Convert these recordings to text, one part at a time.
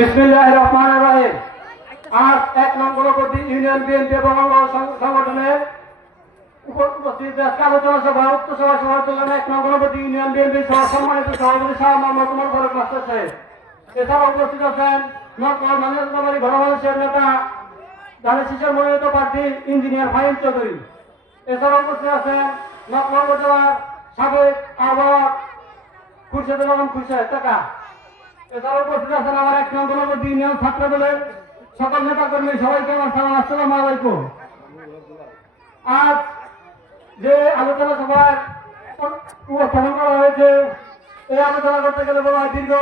বিসমিল্লাহির রহমানির রহিম। আজ ১ নং গণপতি ইউনিয়ন বিএনপি এবং অঙ্গ সংগঠনের উপস্থিত আলোচনা সভা উক্ত সভার জন্য ১ নং গণপতি ইউনিয়ন বিএনপি সহ সম্মানিত সভাপতি শাহ মোহাম্মদ উমর ফারুক মাস্টার সাহেব। এছাড়া উপস্থিত আছেন নকল গণমানুষের নেতা ধানের শীষের মনোনীত প্রার্থী ইঞ্জিনিয়ার ফাহিম চৌধুরী। এছাড়া উপস্থিত আছেন নকল উপজেলার সাবেক আহ্বায়ক খুরশেদুল আলম খুরশেদ টাকা। এছাড়া উপস্থিত আছেন আমার ১ নং গণপতি ইউনিয়ন ছাত্র দলের সকল নেতা কর্মী, সবাইকে আমার সালাম, আসসালামু আলাইকুম। আজ যে আলোচনা সভায় উপস্থাপন করা হয়েছে, এই আলোচনা করতে গেলে বলা হয় দীর্ঘ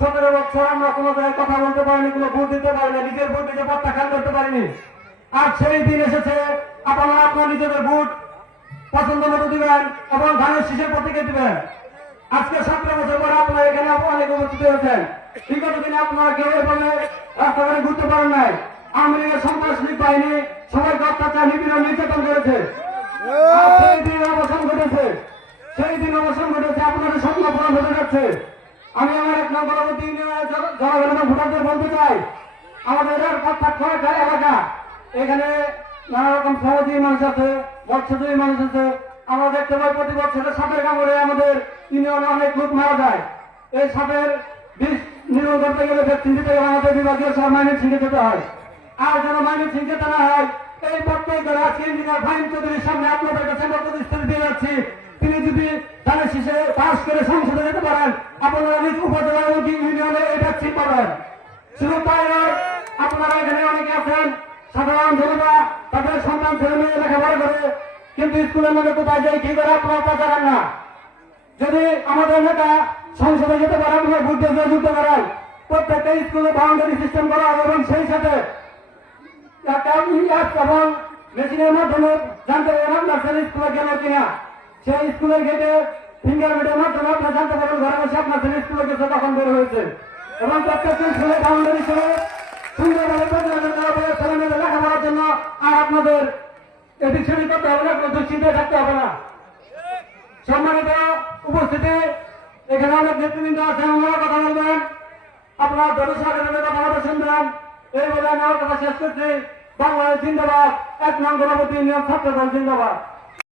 ১৭ বছর আমরা কোনো জায়গায় কথা বলতে পারিনি, কোনো ভোট দিতে পারিনি, নিজের ভোট দিতে প্রত্যাখ্যান করতে পারিনি। আজ সেই দিন এসেছে, আপনারা আপনার নিজেদের ভোট পছন্দ মতো দিবেন এবং ধানের শীষের প্রতীকে দিবেন। আজকে ১৭ বছর পরে আপনারা এখানে অনেক উপস্থিত হয়েছেন। বিগত দিনে আপনারা কেউ এভাবে রাস্তাঘাটে ঘুরতে পারেন নাই। আওয়ামী লীগের সন্ত্রাসী বাহিনী সবাইকে অত্যাচার নিপীড়ন নির্যাতন করেছে। সেই দিন অবসান ঘটেছে, সেই দিন অবসান ঘটেছে, আপনাদের স্বপ্ন পূরণ হতে যাচ্ছে। আমি আমার ১ নং গণপতি ইউনিয়নের জনগণের ভোটারদের বলতে চাই, আমাদের এলাকা এখানে নানা রকম সহজীবী মানুষ আছে, মৎস্যজীবী মানুষ আছে। আমরা দেখতে পাই প্রতি বছর সাপের কামড়ে আমাদের ইউনিয়নে অনেক লোক মারা যায়। এই সাপের বিষ নির্মূল করতে গেলে ভ্যাকসিন দিতে গেলে আমাদের বিভাগীয় সব মাইনের ছিঁড়ে যেতে হয়। আর যেন মাইনের ছিঁড়ে যেতে না হয়, এই প্রত্যেক করে আজকে ইঞ্জিনিয়ার ফাহিম চৌধুরীর সামনে আপনাদের কাছে প্রতিশ্রুতি দিয়ে যাচ্ছি, তিনি যদি ধানের শীষে পাশ করে সংসদে যেতে পারেন, আপনারা নিজ উপজেলা এবং ইউনিয়নে এই ভ্যাকসিন পাবেন। শুধু তাই নয়, আপনারা এখানে অনেকে আছেন সাধারণ জনতা, তাদের সন্তান ছেলে মেয়ে লেখাপড়া করে, কিন্তু স্কুলের মধ্যে কোথায় যায় কি করে আপনারা তা জানেন না। যদি আমাদের নেতা সংসদে যেতে পারে, আপনারা ভোট দিয়ে যুক্ত করান, প্রত্যেকটা স্কুলে বাউন্ডারি সিস্টেম করা হবে এবং সেই সাথে এবং মেশিনের মাধ্যমে জানতে পারবেন আপনার ছেলে স্কুলে গেল কিনা। সেই স্কুলের গেটে ফিঙ্গারপ্রিন্টের মাধ্যমে আপনার জানতে পারবেন ঘরে বসে আপনার ছেলে স্কুলে গেছে কখন বের হয়েছে। এবং প্রত্যেকটা স্কুলে বাউন্ডারি করে সুন্দরভাবে ছেলে মেয়েদের লেখাপড়ার জন্য আর আপনাদের এদিক সেদিক করতে হবে না, কোনো দুশ্চিন্তায় থাকতে হবে না। সম্মানিত উপস্থিতি, এখানে অনেক নেতৃবৃন্দ আছেন, ওনারা কথা বলবেন, আপনারা ধৈর্য সহকারে কথা বলতে শুনবেন। এই বলে আমি আমার কথা শেষ করছি। বাংলাদেশ জিন্দাবাদ, ১ নং গণপতি ইউনিয়ন ছাত্র দল জিন্দাবাদ।